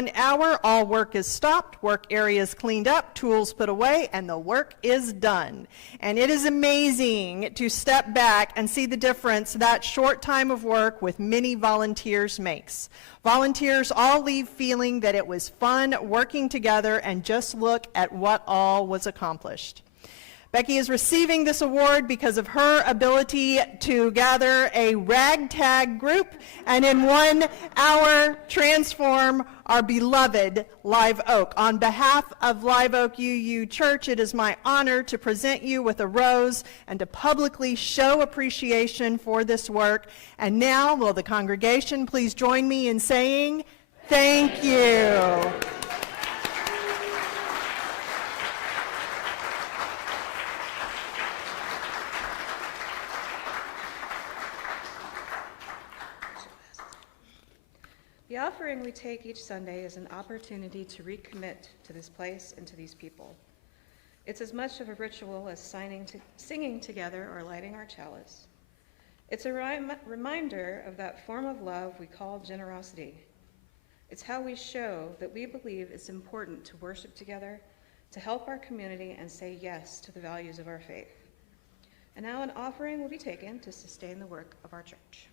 1 hour, all work is stopped, work areas cleaned up, tools put away, and the work is done. And it is amazing to step back and see the difference that short time of work with many volunteers makes. Volunteers all leave feeling that it was fun working together, and just look at what all was accomplished. Becky is receiving this award because of her ability to gather a ragtag group and in 1 hour transform our beloved Live Oak. On behalf of Live Oak UU Church, it is my honor to present you with a rose and to publicly show appreciation for this work. And now, will the congregation please join me in saying, thank you. The offering we take each Sunday is an opportunity to recommit to this place and to these people. It's as much of a ritual as singing together or lighting our chalice. It's a reminder of that form of love we call generosity. It's how we show that we believe it's important to worship together, to help our community, and say yes to the values of our faith. And now an offering will be taken to sustain the work of our church.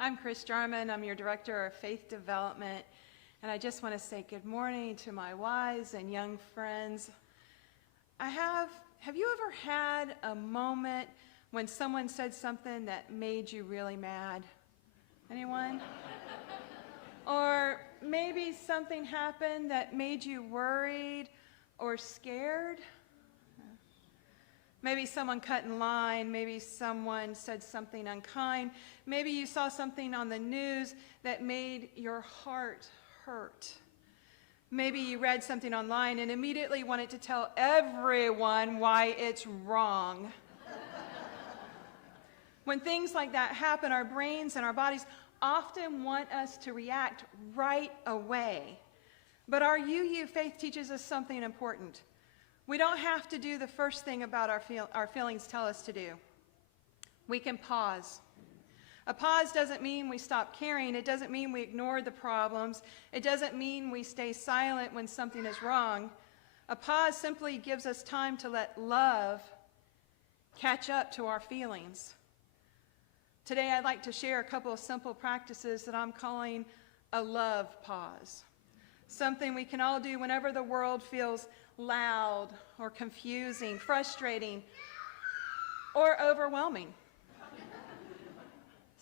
I'm Chris Jarman. I'm your Director of Faith Development, and I just want to say good morning to my wise and young friends. Have you ever had a moment when someone said something that made you really mad? Anyone? Or maybe something happened that made you worried or scared? Maybe someone cut in line, maybe someone said something unkind, maybe you saw something on the news that made your heart hurt. Maybe you read something online and immediately wanted to tell everyone why it's wrong. When things like that happen, our brains and our bodies often want us to react right away. But our UU faith teaches us something important. We don't have to do the first thing about our feelings tell us to do. We can pause. A pause doesn't mean we stop caring. It doesn't mean we ignore the problems. It doesn't mean we stay silent when something is wrong. A pause simply gives us time to let love catch up to our feelings. Today I'd like to share a couple of simple practices that I'm calling a love pause. Something we can all do whenever the world feels loud or confusing, frustrating, or overwhelming.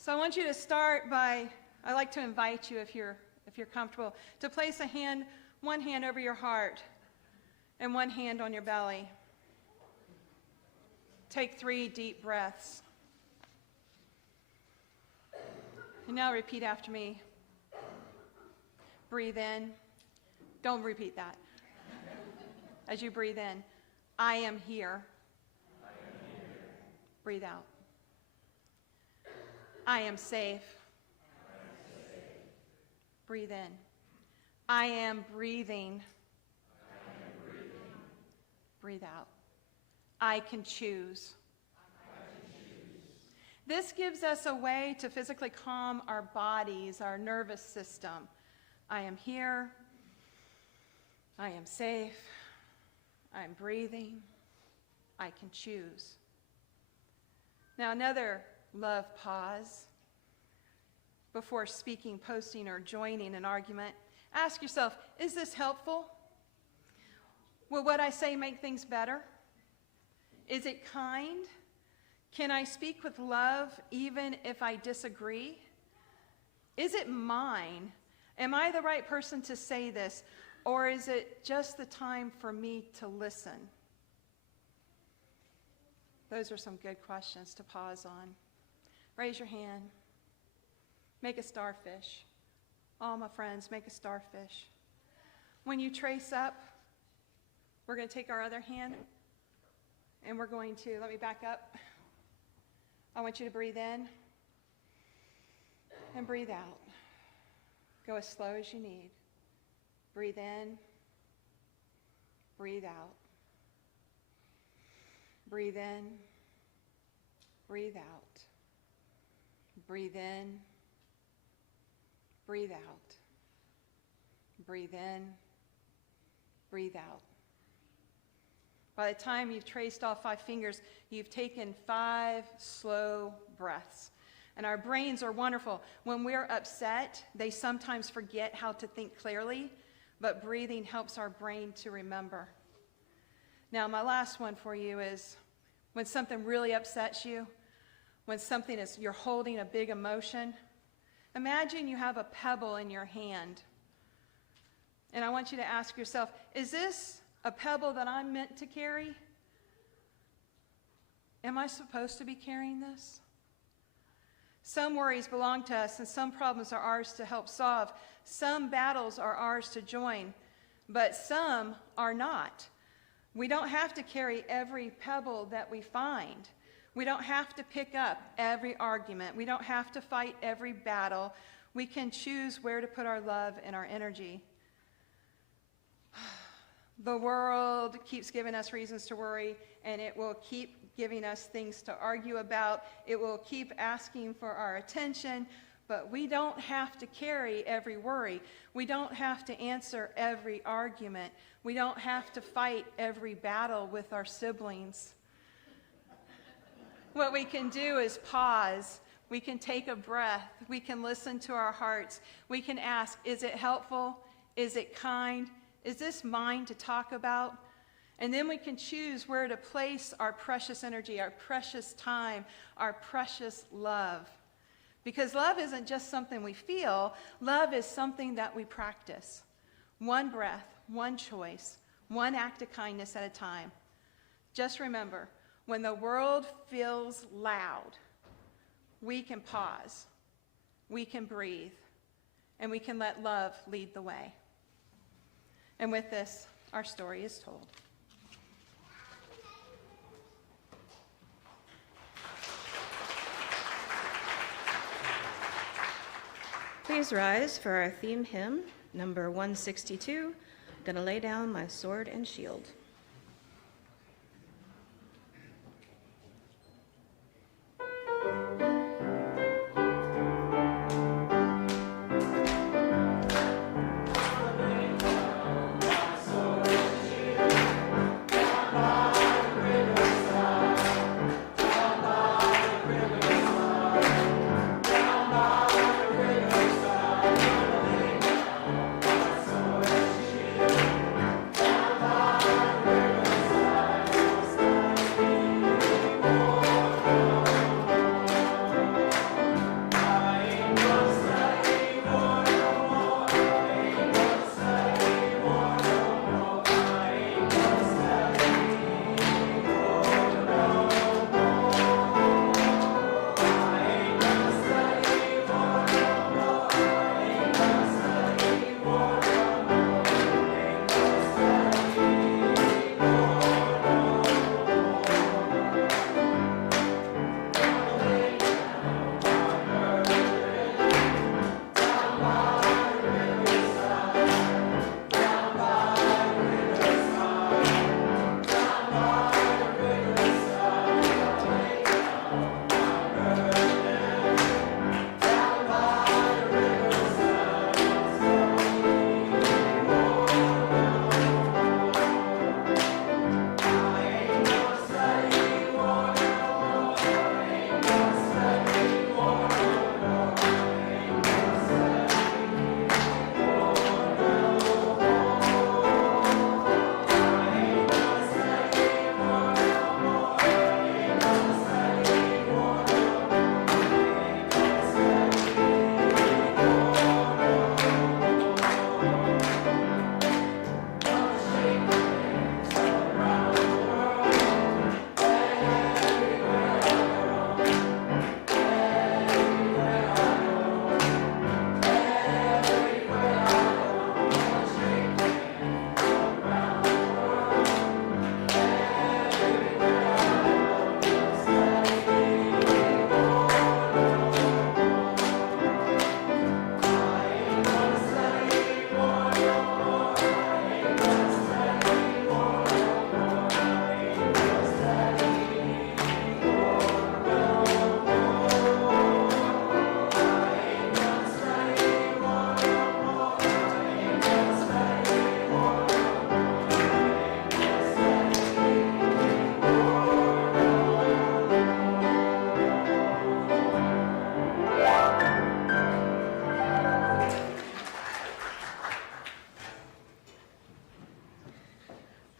So I want you to start by, I like to invite you, if you're comfortable, to place one hand over your heart and one hand on your belly. Take 3 deep breaths. And now repeat after me. Breathe in. Don't repeat that. As you breathe in, I am here. Breathe out. I am safe. Breathe in. I am breathing. Breathe out. I can choose. This gives us a way to physically calm our bodies, our nervous system. I am here. I am safe. I'm breathing. I can choose. Now, another love pause before speaking, posting, or joining an argument. Ask yourself, is this helpful? Will what I say make things better? Is it kind? Can I speak with love even if I disagree? Is it mine? Am I the right person to say this? Or is it just the time for me to listen? Those are some good questions to pause on. Raise your hand. Make a starfish. All my friends, make a starfish. When you trace up, we're going to take our other hand and we're going to, let me back up. I want you to breathe in and breathe out. Go as slow as you need. Breathe in, breathe out. Breathe in, breathe out. Breathe in, breathe out. Breathe in, breathe out. By the time you've traced all 5 fingers, you've taken 5 slow breaths. And our brains are wonderful. When we're upset, they sometimes forget how to think clearly, but breathing helps our brain to remember. Now, my last one for you is when something really upsets you, when you're holding a big emotion, imagine you have a pebble in your hand. And I want you to ask yourself, is this a pebble that I'm meant to carry? Am I supposed to be carrying this? Some worries belong to us, and some problems are ours to help solve. Some battles are ours to join, but some are not. We don't have to carry every pebble that we find. We don't have to pick up every argument. We don't have to fight every battle. We can choose where to put our love and our energy. The world keeps giving us reasons to worry, and it will keep giving us things to argue about. It will keep asking for our attention, but we don't have to carry every worry. We don't have to answer every argument. We don't have to fight every battle with our siblings. What we can do is pause. We can take a breath. We can listen to our hearts. We can ask, is it helpful? Is it kind? Is this mine to talk about? And then we can choose where to place our precious energy, our precious time, our precious love. Because love isn't just something we feel. Love is something that we practice. One breath, one choice, one act of kindness at a time. Just remember, when the world feels loud, we can pause, we can breathe, and we can let love lead the way. And with this, our story is told. Please rise for our theme hymn, number 162, I'm gonna lay down my sword and shield.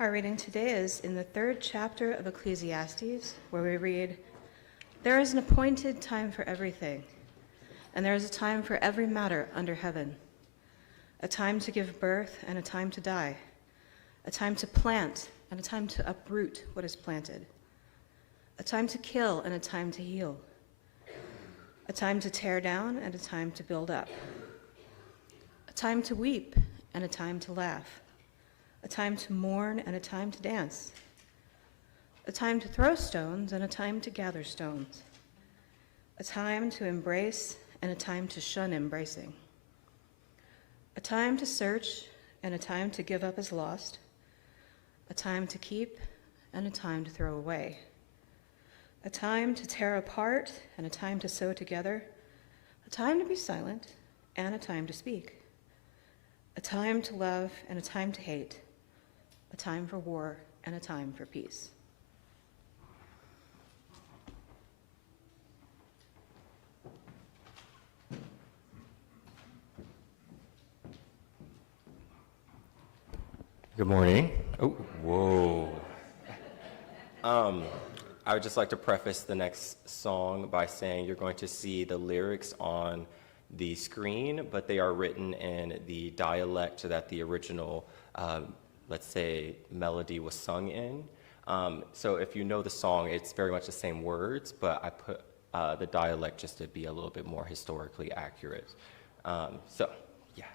Our reading today is in the 3rd chapter of Ecclesiastes, where we read, "There is an appointed time for everything, and there is a time for every matter under heaven, a time to give birth and a time to die, a time to plant and a time to uproot what is planted, a time to kill and a time to heal, a time to tear down and a time to build up, a time to weep and a time to laugh, a time to mourn and a time to dance, a time to throw stones and a time to gather stones, a time to embrace and a time to shun embracing, a time to search and a time to give up as lost, a time to keep and a time to throw away, a time to tear apart and a time to sew together, a time to be silent and a time to speak, a time to love and a time to hate, a time for war and a time for peace." Good morning. Oh, whoa. I would just like to preface the next song by saying you're going to see the lyrics on the screen, but they are written in the dialect that the original, let's say, melody was sung in. So if you know the song, it's very much the same words, but I put the dialect just to be a little bit more historically accurate. So, yeah.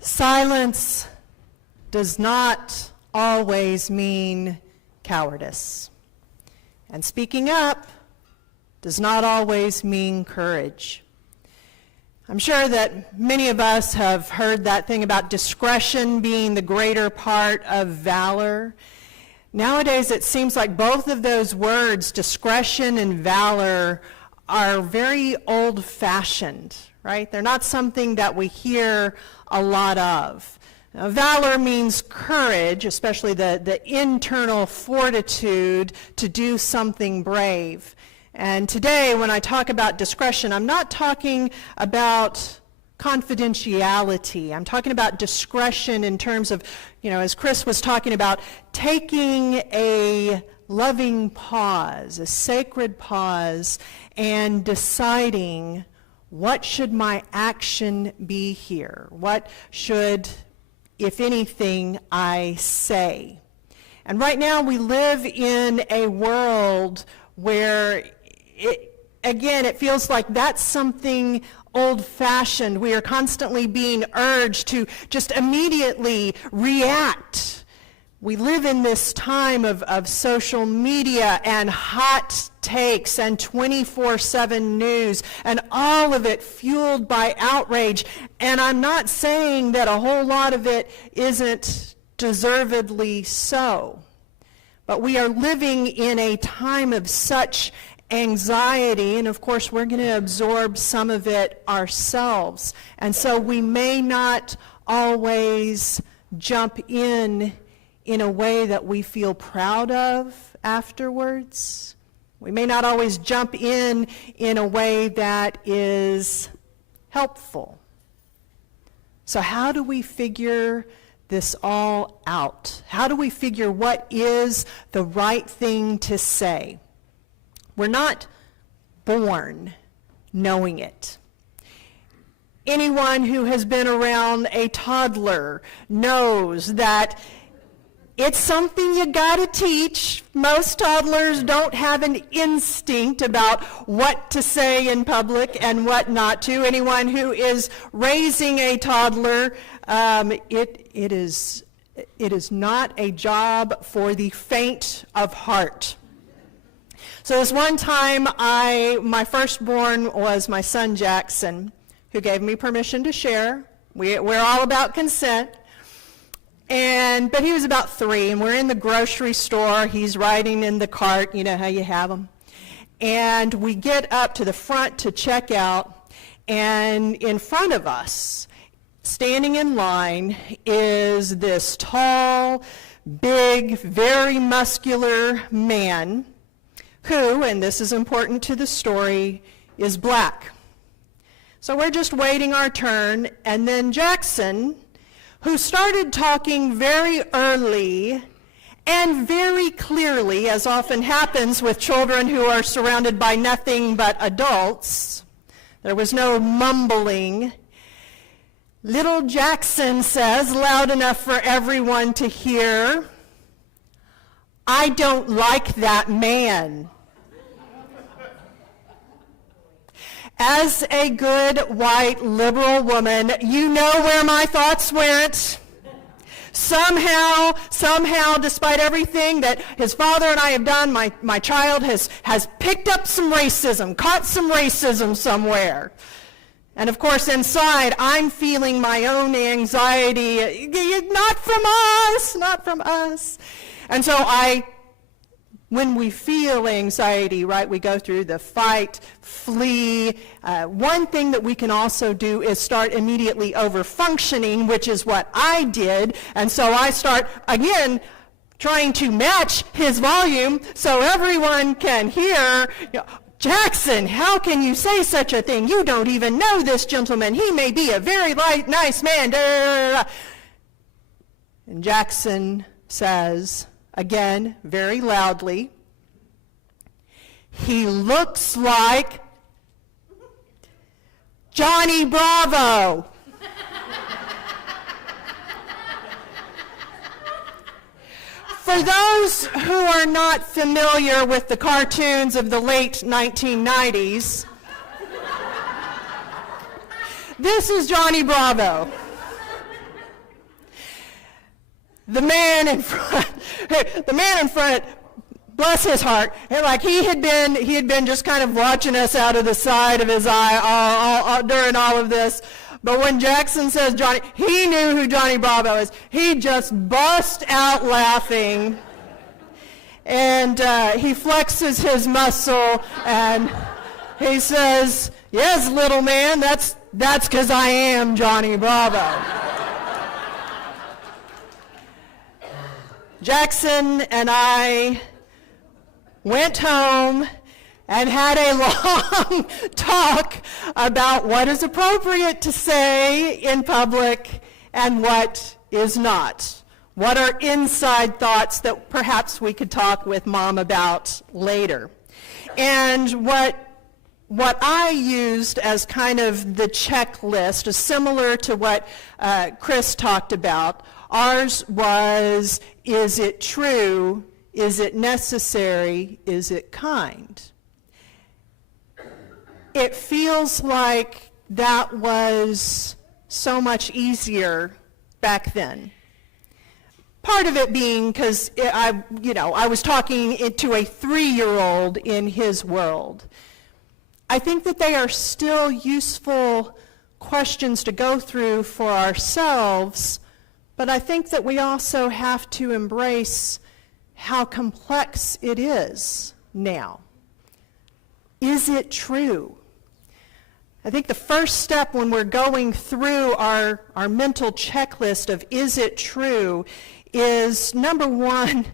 Silence does not always mean cowardice. And speaking up does not always mean courage. I'm sure that many of us have heard that thing about discretion being the greater part of valor. Nowadays, it seems like both of those words, discretion and valor, are very old-fashioned, right? They're not something that we hear a lot of. Now, valor means courage, especially the internal fortitude to do something brave. And today, when I talk about discretion, I'm not talking about confidentiality. I'm talking about discretion in terms of, as Chris was talking about, taking a loving pause, a sacred pause, and deciding what should my action be here? What should if anything, I say. And right now we live in a world where, it feels like that's something old-fashioned. We are constantly being urged to just immediately react. We live in this time of social media and hot takes and 24/7 news, and all of it fueled by outrage. And I'm not saying that a whole lot of it isn't deservedly so. But we are living in a time of such anxiety, and of course we're going to absorb some of it ourselves. And so we may not always jump in a way that we feel proud of afterwards. We may not always jump in a way that is helpful. So how do we figure this all out? How do we figure what is the right thing to say? We're not born knowing it. Anyone who has been around a toddler knows that it's something you gotta teach. Most toddlers don't have an instinct about what to say in public and what not to. Anyone who is raising a toddler, it is not a job for the faint of heart. So this one time, my firstborn was my son Jackson, who gave me permission to share. We're all about consent. But he was about 3, and we're in the grocery store. He's riding in the cart, you know how you have them. And we get up to the front to check out, and in front of us, standing in line, is this tall, big, very muscular man who, and this is important to the story, is black. So we're just waiting our turn, and then Jackson, who started talking very early and very clearly, as often happens with children who are surrounded by nothing but adults. There was no mumbling. Little Jackson says, loud enough for everyone to hear, "I don't like that man." As a good white liberal woman, you know where my thoughts went. Somehow, despite everything that his father and I have done, my child has picked up some racism, caught some racism somewhere. And of course, inside, I'm feeling my own anxiety. Not from us. And so when we feel anxiety, right, we go through the fight, flee. One thing that we can also do is start immediately over-functioning, which is what I did. And so I start, again, trying to match his volume so everyone can hear, "Jackson, how can you say such a thing? You don't even know this gentleman. He may be a very nice man." And Jackson says, again, very loudly, "He looks like Johnny Bravo." For those who are not familiar with the cartoons of the late 1990s, this is Johnny Bravo. The man in front, bless his heart, like he had been just kind of watching us out of the side of his eye all during all of this. But when Jackson says Johnny, he knew who Johnny Bravo is. He just bust out laughing, and he flexes his muscle, and he says, "Yes, little man, that's because I am Johnny Bravo." Jackson and I went home and had a long talk about what is appropriate to say in public and what is not. What are inside thoughts that perhaps we could talk with Mom about later. And what what I used as kind of the checklist is similar to what Chris talked about. Ours was, is it true? Is it necessary? Is it kind? It feels like that was so much easier back then. Part of it being because I was talking to a 3-year-old in his world. I think that they are still useful questions to go through for ourselves, but I think that we also have to embrace how complex it is now. Is it true? I think the first step when we're going through our mental checklist of is it true is, number one,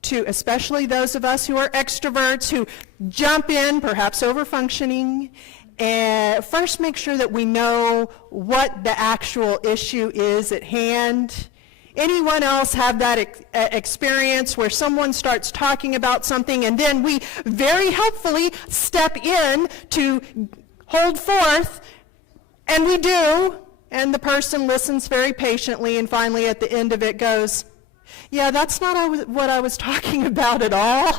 to especially those of us who are extroverts who jump in, perhaps over-functioning, and first make sure that we know what the actual issue is at hand. Anyone else have that experience where someone starts talking about something and then we very helpfully step in to hold forth, and we do, and the person listens very patiently and finally at the end of it goes, yeah, that's not what I was talking about at all.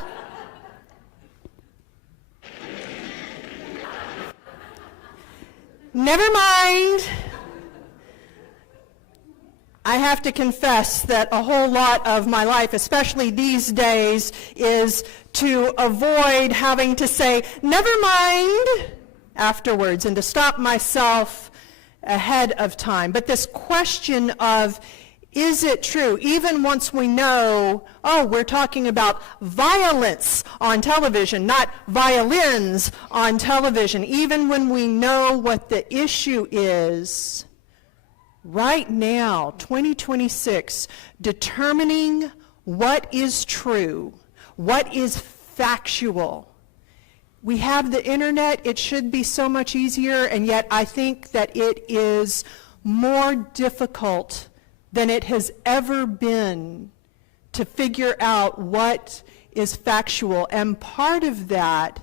Never mind. I have to confess that a whole lot of my life, especially these days, is to avoid having to say, never mind, afterwards, and to stop myself ahead of time. But this question of, is it true? Even once we know, oh, we're talking about violence on television, not violins on television. Even when we know what the issue is, right now, 2026, determining what is true, what is factual. We have the internet, it should be so much easier, and yet I think that it is more difficult than it has ever been to figure out what is factual. And part of that,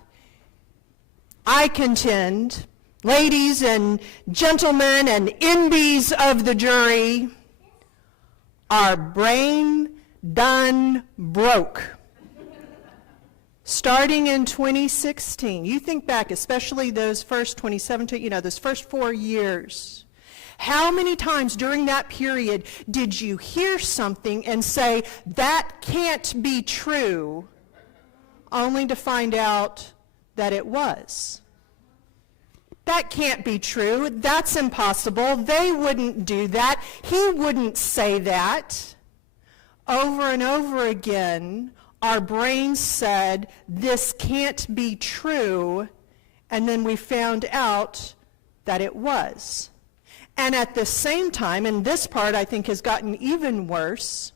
I contend, ladies and gentlemen and MBs of the jury, our brain done broke. Starting in 2016, you think back, especially those first 2017, those first 4 years, how many times during that period did you hear something and say, that can't be true, only to find out that it was? That can't be true. That's impossible. They wouldn't do that. He wouldn't say that. Over and over again, our brains said, this can't be true, and then we found out that it was. And at the same time, and this part I think has gotten even worse,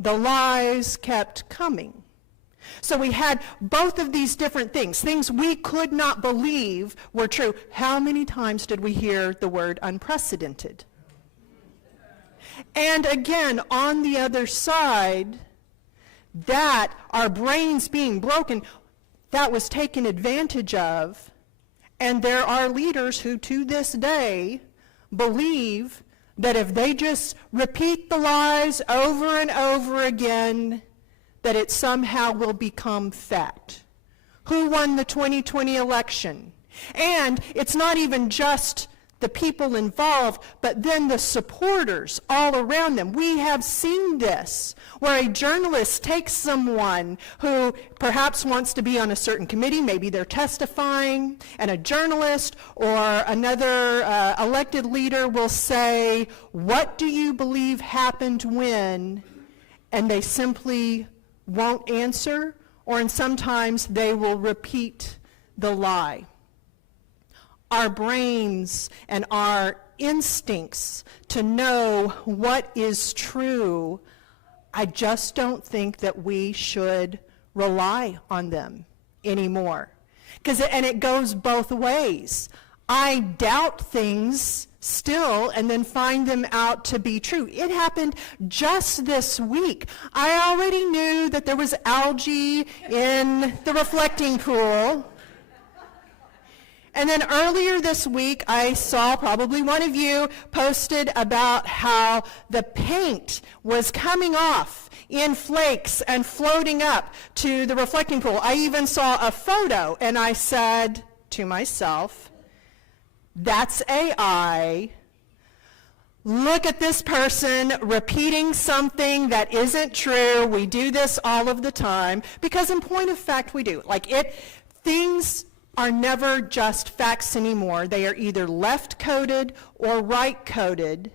the lies kept coming. So we had both of these different things we could not believe were true. How many times did we hear the word unprecedented? And again, on the other side, that our brains being broken, that was taken advantage of. And there are leaders who to this day believe that if they just repeat the lies over and over again, that it somehow will become fact. Who won the 2020 election? And it's not even just the people involved, but then the supporters all around them. We have seen this, where a journalist takes someone who perhaps wants to be on a certain committee, maybe they're testifying, and a journalist or another elected leader will say, what do you believe happened when? And they simply won't answer, and sometimes they will repeat the lie. Our brains and our instincts to know what is true, I just don't think that we should rely on them anymore. And it goes both ways. I doubt things still and then find them out to be true. It happened just this week. I already knew that there was algae in the reflecting pool. And then earlier this week, I saw probably one of you posted about how the paint was coming off in flakes and floating up to the reflecting pool. I even saw a photo, and I said to myself, that's AI. Look at this person repeating something that isn't true. We do this all of the time, because in point of fact, we do. Things are never just facts anymore. They are either left-coded or right-coded,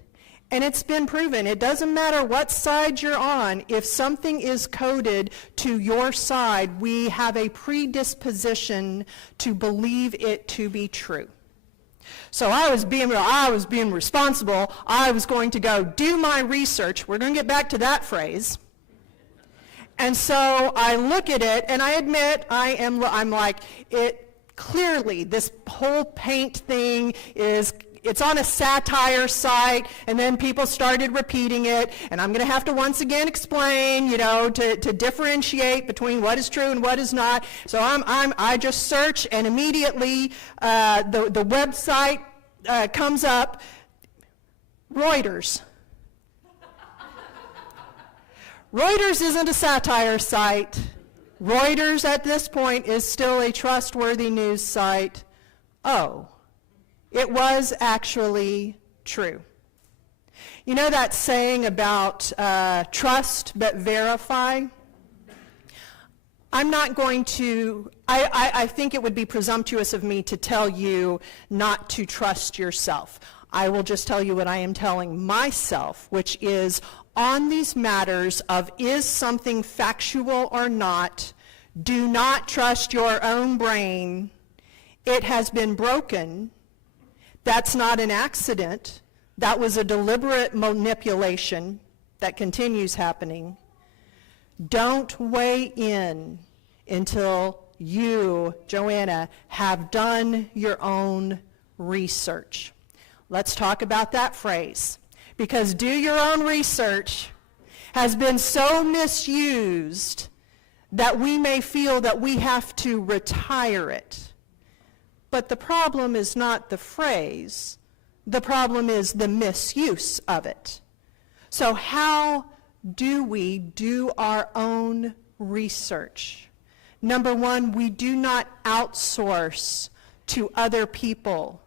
and it's been proven. It doesn't matter what side you're on. If something is coded to your side, we have a predisposition to believe it to be true. So I was being responsible. I was going to go do my research. We're going to get back to that phrase. And so I look at it, and I admit I'm like, clearly this whole paint thing it's on a satire site, and then people started repeating it, and I'm going to have to once again explain, to differentiate between what is true and what is not. So I just search, and immediately the website comes up, Reuters. Reuters isn't a satire site. Reuters at this point is still a trustworthy news site. Oh, it was actually true. You know that saying about trust but verify? I'm not going to, I think it would be presumptuous of me to tell you not to trust yourself. I will just tell you what I am telling myself, which is on these matters of is something factual or not, do not trust your own brain. It has been broken. That's not an accident. That was a deliberate manipulation that continues happening. Don't weigh in until you, Joanna, have done your own research. Let's talk about that phrase, because do your own research has been so misused that we may feel that we have to retire it. But the problem is not the phrase. The problem is the misuse of it. So how do we do our own research? Number one, we do not outsource to other people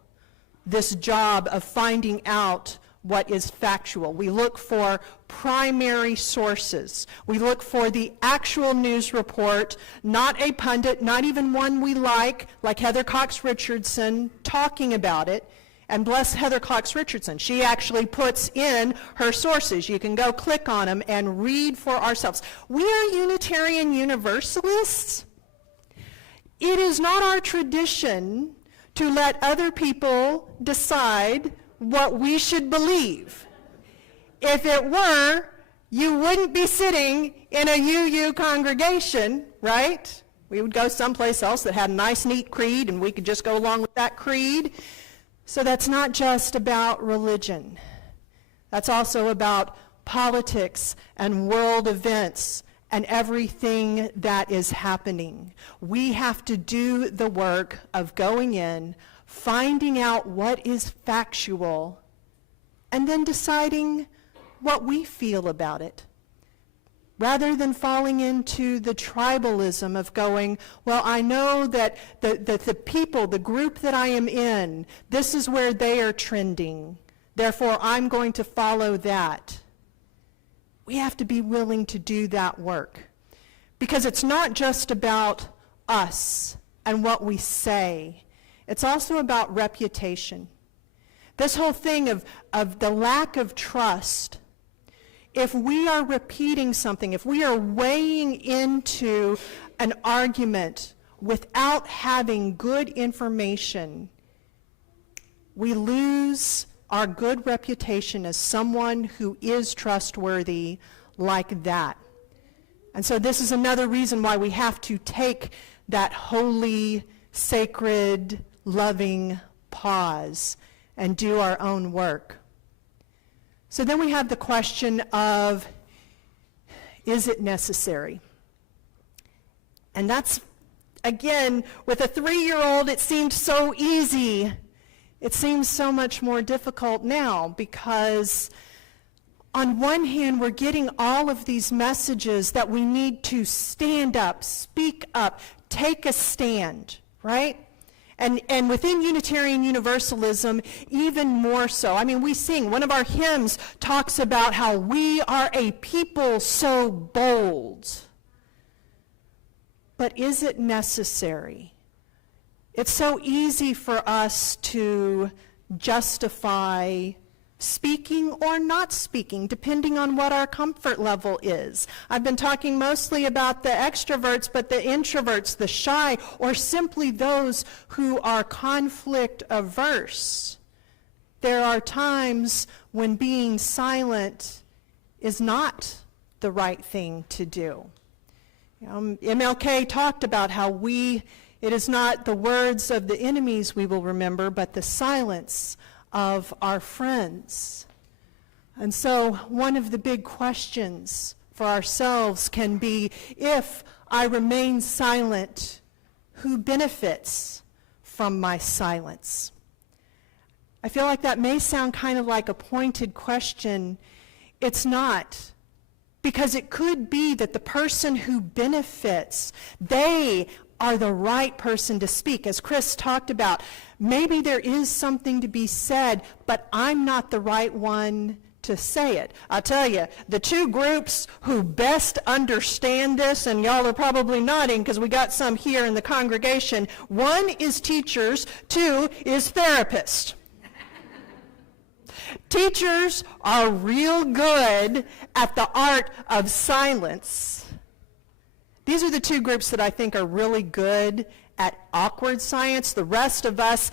this job of finding out what is factual. We look for primary sources. We look for the actual news report, not a pundit, not even one we like Heather Cox Richardson talking about it. And bless Heather Cox Richardson. She actually puts in her sources. You can go click on them and read for ourselves. We are Unitarian Universalists. It is not our tradition to let other people decide what we should believe. If it were, you wouldn't be sitting in a UU congregation, right? We would go someplace else that had a nice, neat creed, and we could just go along with that creed. So that's not just about religion. That's also about politics and world events and everything that is happening. We have to do the work of going in, finding out what is factual, and then deciding what we feel about it, rather than falling into the tribalism of going, well, I know that the people, the group that I am in, this is where they are trending, therefore I'm going to follow that. We have to be willing to do that work, because it's not just about us and what we say. It's also about reputation. This whole thing of the lack of trust. If we are repeating something, if we are weighing into an argument without having good information, we lose our good reputation as someone who is trustworthy like that. And so this is another reason why we have to take that holy, sacred, loving pause and do our own work. So then we have the question of, is it necessary? And that's again, with a 3-year-old, it seemed so easy. It seems so much more difficult now because on one hand, we're getting all of these messages that we need to stand up, speak up, take a stand, right? And within Unitarian Universalism, even more so. I mean, we sing, one of our hymns talks about how we are a people so bold. But is it necessary? It's so easy for us to justify speaking or not speaking, depending on what our comfort level is. I've been talking mostly about the extroverts, but the introverts, the shy, or simply those who are conflict averse. There are times when being silent is not the right thing to do. MLK talked about how it is not the words of the enemies we will remember, but the silence of our friends. And so one of the big questions for ourselves can be, if I remain silent, who benefits from my silence? I feel like that may sound kind of like a pointed question. It's not. Because it could be that the person who benefits, they are the right person to speak. As Chris talked about, maybe there is something to be said, but I'm not the right one to say it. I'll tell you, the two groups who best understand this, and y'all are probably nodding because we got some here in the congregation, one is teachers, two is therapists. Teachers are real good at the art of silence. These are the two groups that I think are really good at awkward science. The rest of us,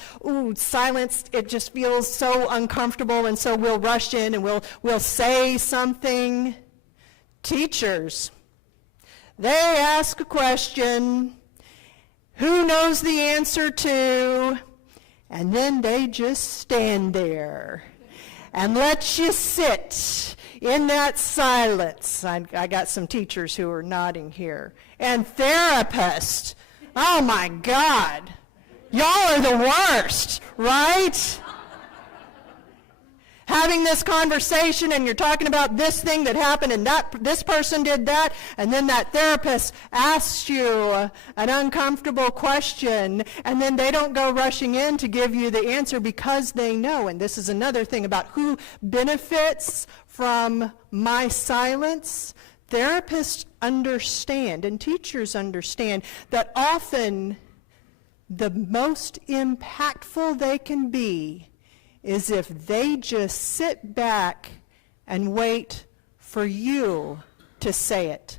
silence, it just feels so uncomfortable, and so we'll rush in and we'll say something. Teachers, they ask a question, who knows the answer to, and then they just stand there and let you sit in that silence. I got some teachers who are nodding here. And therapists, oh my God, y'all are the worst, right? Having this conversation and you're talking about this thing that happened and this person did that, and then that therapist asks you an uncomfortable question, and then they don't go rushing in to give you the answer because they know. And this is another thing about who benefits from my silence. Therapists understand and teachers understand that often the most impactful they can be is if they just sit back and wait for you to say it,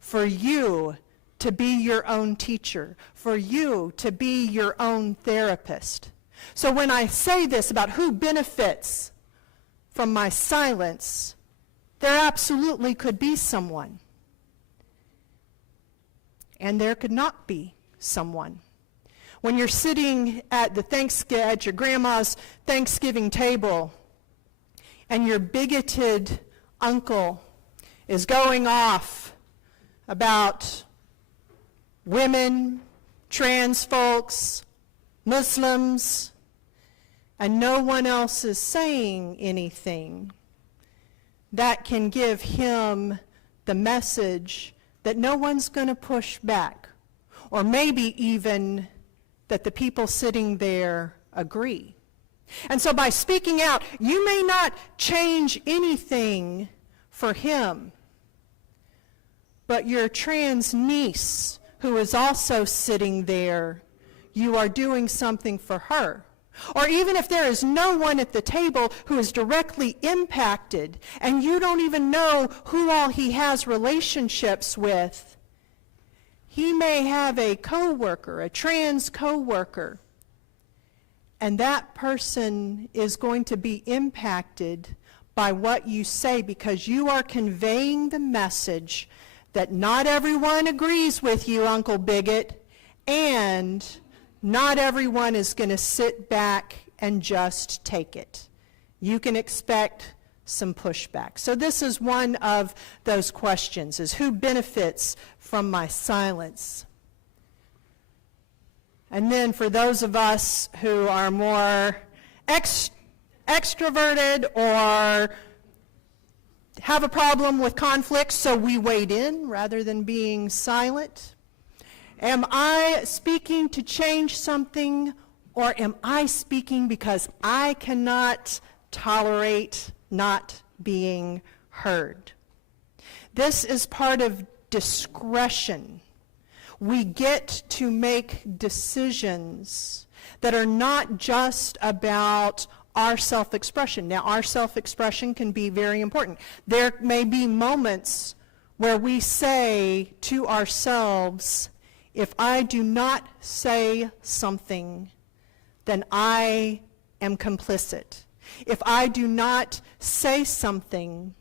for you to be your own teacher, for you to be your own therapist. So when I say this about who benefits from my silence, there absolutely could be someone. And there could not be someone. When you're sitting at your grandma's Thanksgiving table and your bigoted uncle is going off about women, trans folks, Muslims, and no one else is saying anything, that can give him the message that no one's going to push back, or maybe even that the people sitting there agree. And so by speaking out, you may not change anything for him, but your trans niece who is also sitting there, you are doing something for her. Or even if there is no one at the table who is directly impacted and you don't even know who all he has relationships with, he may have a coworker, a trans coworker, and that person is going to be impacted by what you say because you are conveying the message that not everyone agrees with you, Uncle Bigot, and not everyone is going to sit back and just take it. You can expect some pushback. So this is one of those questions, is who benefits from my silence? And then for those of us who are more extroverted or have a problem with conflict, so we wade in rather than being silent. Am I speaking to change something, or am I speaking because I cannot tolerate not being heard? This is part of discretion. We get to make decisions that are not just about our self-expression. Now, our self-expression can be very important. There may be moments where we say to ourselves, if I do not say something, then I am complicit. If I do not say something,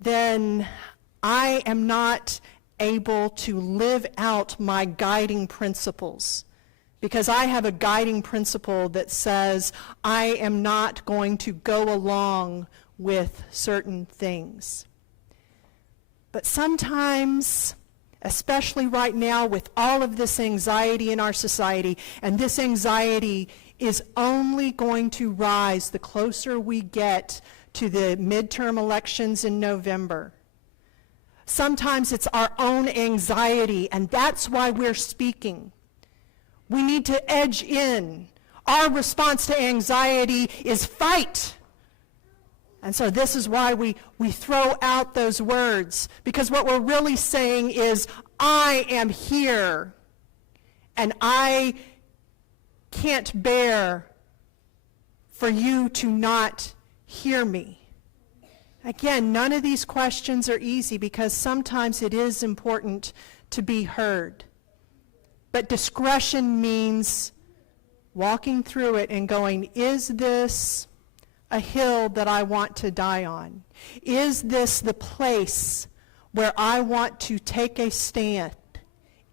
then I am not able to live out my guiding principles, because I have a guiding principle that says I am not going to go along with certain things. But sometimes, especially right now with all of this anxiety in our society, and this anxiety is only going to rise the closer we get to the midterm elections in November. Sometimes it's our own anxiety, and that's why we're speaking. We need to edge in. Our response to anxiety is fight. And so this is why we throw out those words, because what we're really saying is, I am here, and I can't bear for you to not hear me. Again, none of these questions are easy, because sometimes it is important to be heard. But discretion means walking through it and going, is this a hill that I want to die on? Is this the place where I want to take a stand?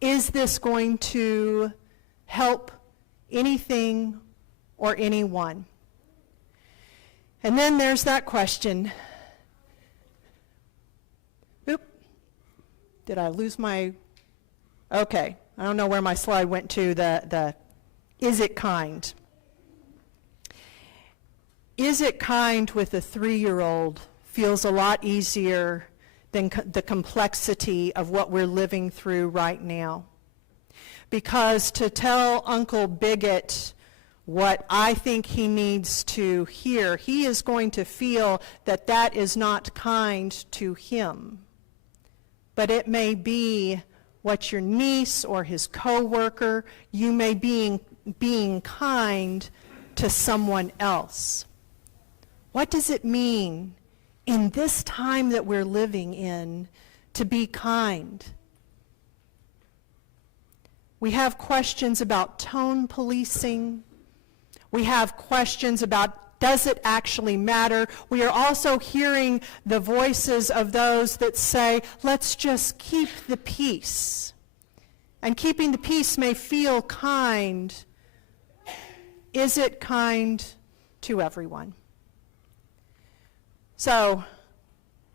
Is this going to help anything or anyone? And then there's that question. Did I lose my, okay, I don't know where my slide went to, the is it kind? Is it kind with a 3-year-old feels a lot easier than the complexity of what we're living through right now. Because to tell Uncle Bigot what I think he needs to hear, he is going to feel that that is not kind to him. But it may be what your niece or his coworker, you may be being kind to someone else. What does it mean in this time that we're living in to be kind? We have questions about tone policing. We have questions about, does it actually matter? We are also hearing the voices of those that say, let's just keep the peace. And keeping the peace may feel kind. Is it kind to everyone? So,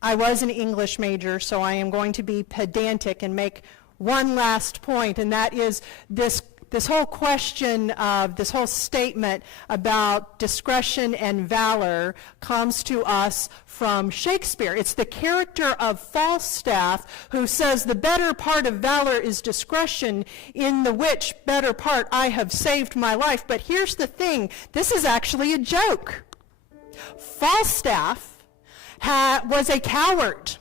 I was an English major, so I am going to be pedantic and make one last point, and that is this whole question of this whole statement about discretion and valor comes to us from Shakespeare. It's the character of Falstaff who says, the better part of valor is discretion, in the which better part I have saved my life. But here's the thing, this is actually a joke. Falstaff was a coward.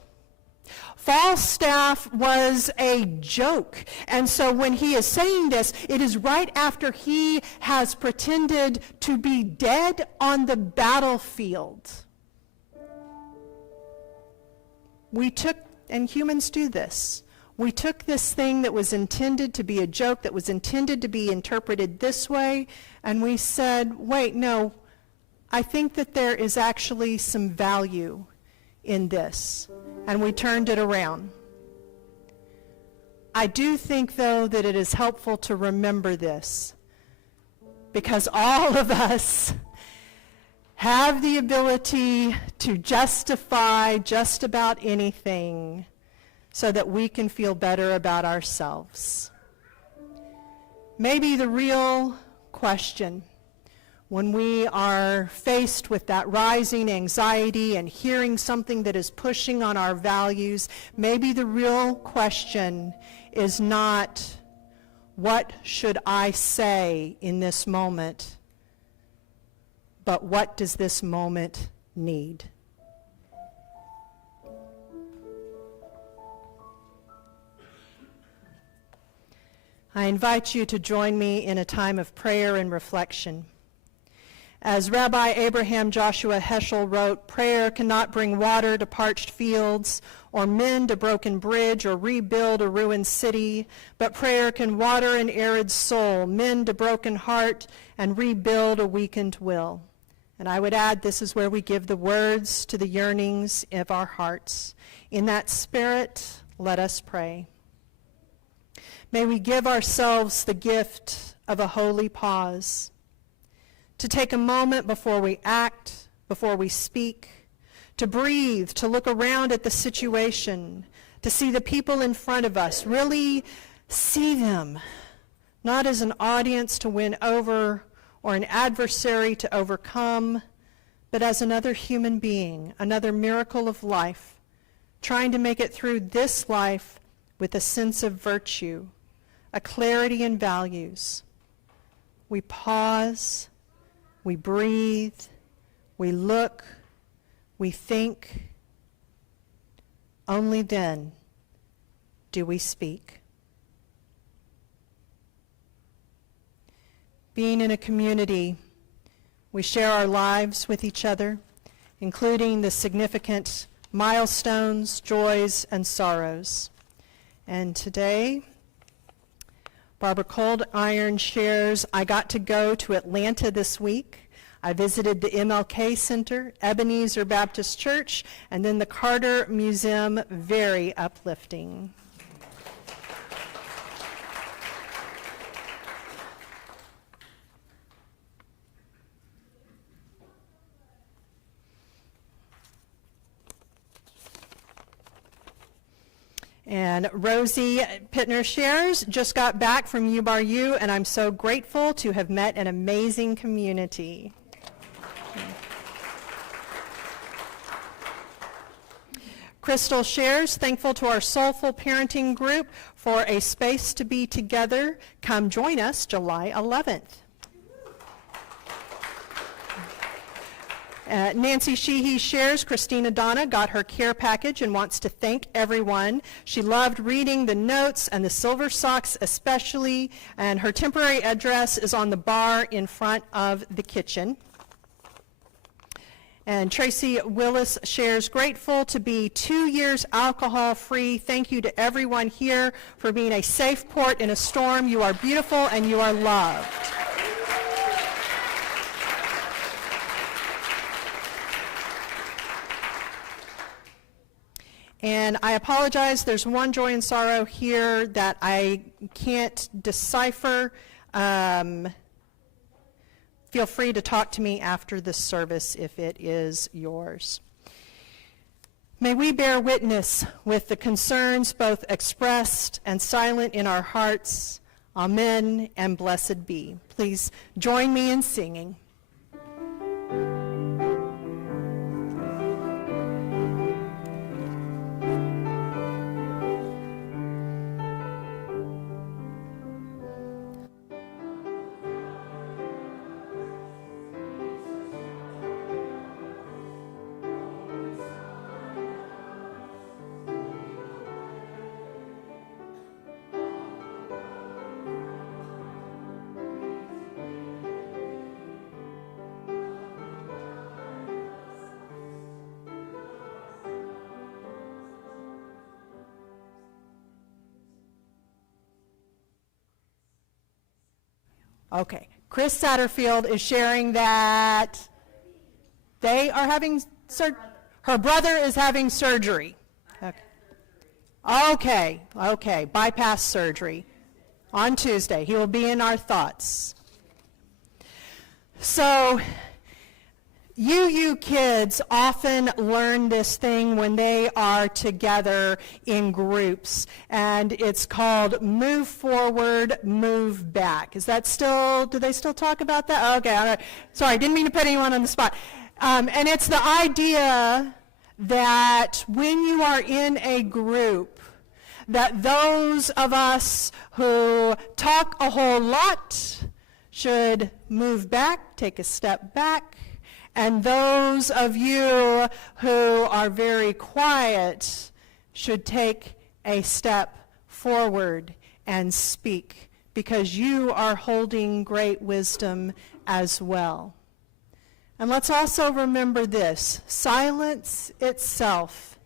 Falstaff was a joke. And so when he is saying this, it is right after he has pretended to be dead on the battlefield. We took, and humans do this, we took this thing that was intended to be a joke, that was intended to be interpreted this way, and we said, wait, no, I think that there is actually some value in this. And we turned it around. I do think, though, that it is helpful to remember this, because all of us have the ability to justify just about anything so that we can feel better about ourselves. Maybe the real question when we are faced with that rising anxiety and hearing something that is pushing on our values, maybe the real question is not, what should I say in this moment, but what does this moment need? I invite you to join me in a time of prayer and reflection. As Rabbi Abraham Joshua Heschel wrote, prayer cannot bring water to parched fields or mend a broken bridge or rebuild a ruined city, but prayer can water an arid soul, mend a broken heart, and rebuild a weakened will. And I would add, this is where we give the words to the yearnings of our hearts. In that spirit, let us pray. May we give ourselves the gift of a holy pause, to take a moment before we act, before we speak, to breathe, to look around at the situation, to see the people in front of us, really see them, not as an audience to win over or an adversary to overcome, but as another human being, another miracle of life, trying to make it through this life with a sense of virtue, a clarity in values. We pause, we breathe, we look, we think. Only then do we speak. Being in a community, we share our lives with each other, including the significant milestones, joys, and sorrows. And today, Barbara Cold Iron shares, I got to go to Atlanta this week. I visited the MLK Center, Ebenezer Baptist Church, and then the Carter Museum. Very uplifting. And Rosie Pittner shares, just got back from U-Bar-U, and I'm so grateful to have met an amazing community. Crystal shares, thankful to our Soulful Parenting Group for a space to be together. Come join us July 11th. Nancy Sheehy shares, Christina Donna got her care package and wants to thank everyone. She loved reading the notes and the silver socks especially, and her temporary address is on the bar in front of the kitchen. And Tracy Willis shares, grateful to be 2 years alcohol-free. Thank you to everyone here for being a safe port in a storm. You are beautiful and you are loved. And I apologize, there's one joy and sorrow here that I can't decipher. Feel free to talk to me after the service if it is yours. May we bear witness with the concerns both expressed and silent in our hearts. Amen and blessed be. Please join me in singing. Okay, Chris Satterfield is sharing that they are having her brother is having surgery. Okay, bypass surgery on Tuesday. He will be in our thoughts. So you kids often learn this thing when they are together in groups, and it's called move forward, move back. Is that still, do they still talk about that? Okay, all right. Sorry, didn't mean to put anyone on the spot. And it's the idea that when you are in a group, that those of us who talk a whole lot should move back, take a step back, and those of you who are very quiet should take a step forward and speak, because you are holding great wisdom as well. And let's also remember this: silence itself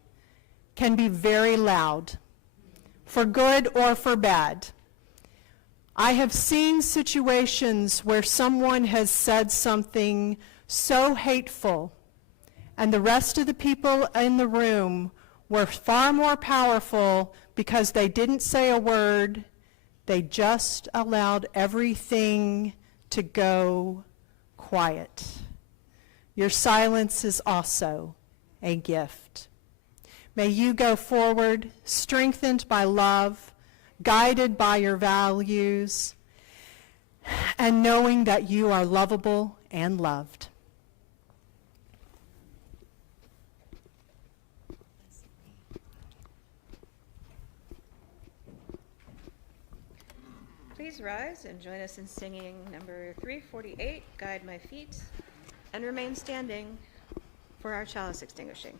can be very loud, for good or for bad. I have seen situations where someone has said something so hateful, and the rest of the people in the room were far more powerful because they didn't say a word. They just allowed everything to go quiet. Your silence is also a gift. May you go forward, strengthened by love, guided by your values, and knowing that you are lovable and loved. Please rise and join us in singing number 348, Guide My Feet, and remain standing for our chalice extinguishing.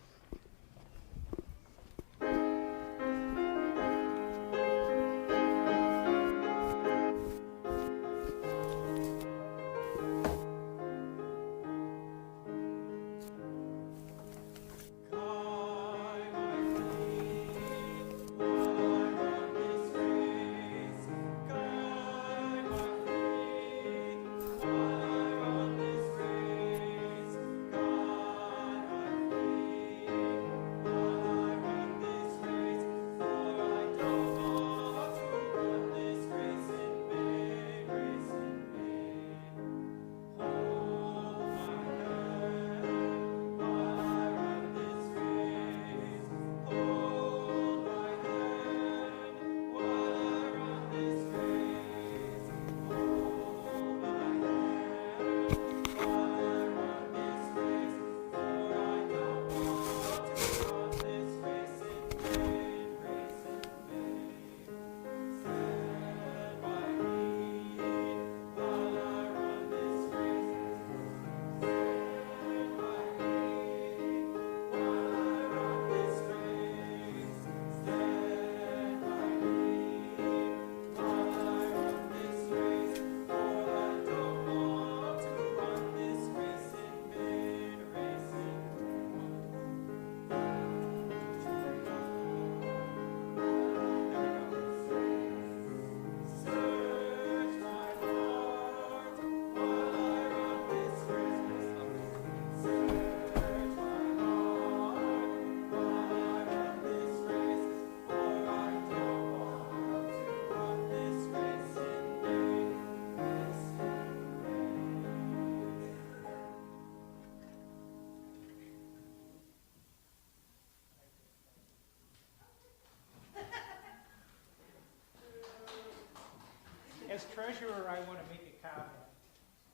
As treasurer, I want to make a comment,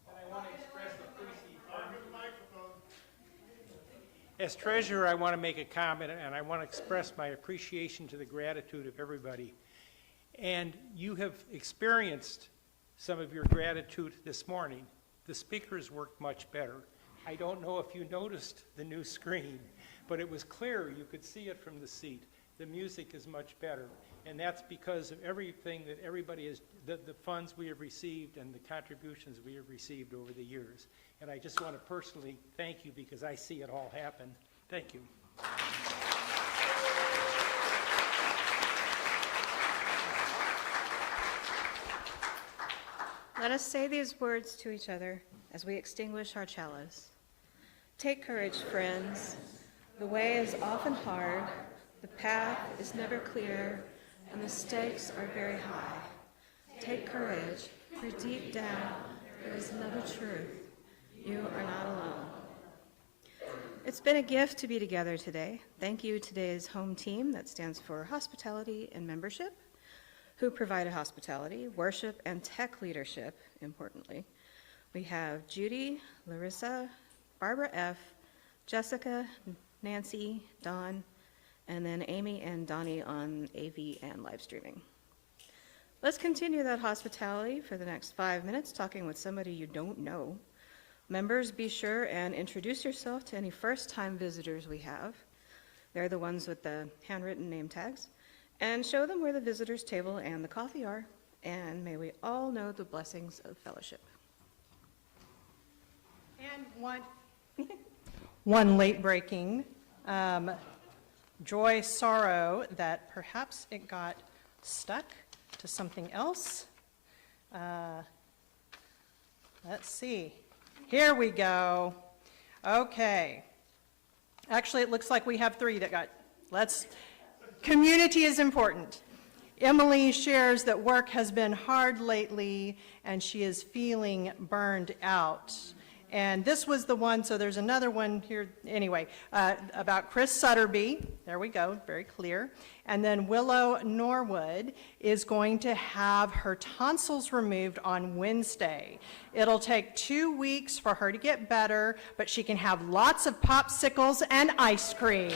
and I want to express As treasurer, I want to make a comment, and I want to express my appreciation to the gratitude of everybody. And you have experienced some of your gratitude this morning. The speakers worked much better. I don't know if you noticed the new screen, but it was clear. You could see it from the seat. The music is much better. And that's because of everything that everybody has, the funds we have received and the contributions we have received over the years. And I just want to personally thank you because I see it all happen. Thank you. Let us say these words to each other as we extinguish our chalice. Take courage, friends. The way is often hard, the path is never clear, and the stakes are very high. Take courage, for deep down there is another truth. You are not alone. It's been a gift to be together today. Thank you to today's home team that stands for hospitality and membership, who provided hospitality, worship, and tech leadership, importantly. We have Judy, Larissa, Barbara F., Jessica, Nancy, Dawn, and then Amy and Donnie on AV and live streaming. Let's continue that hospitality for the next 5 minutes, talking with somebody you don't know. Members, be sure and introduce yourself to any first-time visitors we have. They're the ones with the handwritten name tags. And show them where the visitors' table and the coffee are. And may we all know the blessings of fellowship. And one late-breaking joy, sorrow that perhaps it got stuck to something else. Let's see. Here we go. Okay. Actually, it looks like we have 3 that got, community is important. Emily shares that work has been hard lately and she is feeling burned out. And this was the one, so there's another one here, anyway, about Chris Sutterby. There we go, very clear. And then Willow Norwood is going to have her tonsils removed on Wednesday. It'll take 2 weeks for her to get better, but she can have lots of popsicles and ice cream.